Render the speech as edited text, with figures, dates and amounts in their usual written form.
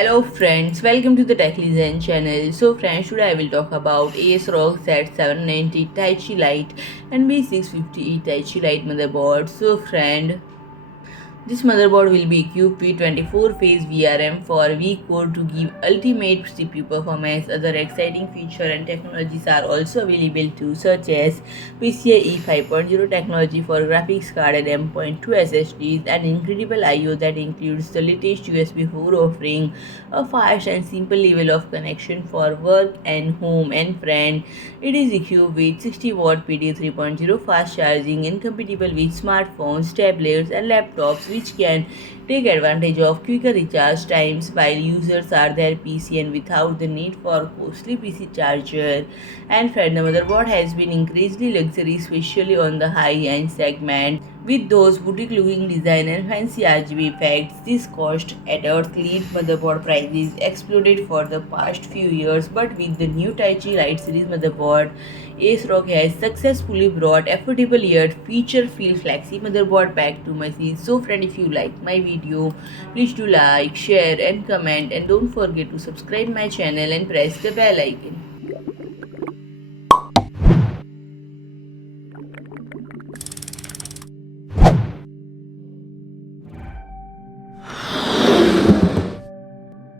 Hello friends, welcome to the Taichi Zen channel. So friends, today I will talk about ASRock Z790 Taichi Lite and B650E Taichi Lite motherboard. So friend, this motherboard will be equipped with 24-phase VRM for Vcore to give ultimate CPU performance. Other exciting features and technologies are also available too, such as PCIe 5.0 technology for graphics card and M.2 SSDs, and incredible I/O that includes the latest USB 4 offering a fast and simple level of connection for work and home and friend. It is equipped with 60-watt PD 3.0 fast charging and compatible with smartphones, tablets, and laptops, which can take advantage of quicker recharge times while users are their PC and without the need for costly PC charger. And friend, the motherboard has been increasingly luxury, especially on the high-end segment. With those boutique-looking design and fancy RGB effects, this cost at Earth lead motherboard prices exploded for the past few years. But with the new Taichi Lite series motherboard, ASRock has successfully brought affordable yet feature-filled flagship motherboard back to machines. So friend, if you like my video, please do like, share and comment, and don't forget to subscribe my channel and press the bell icon.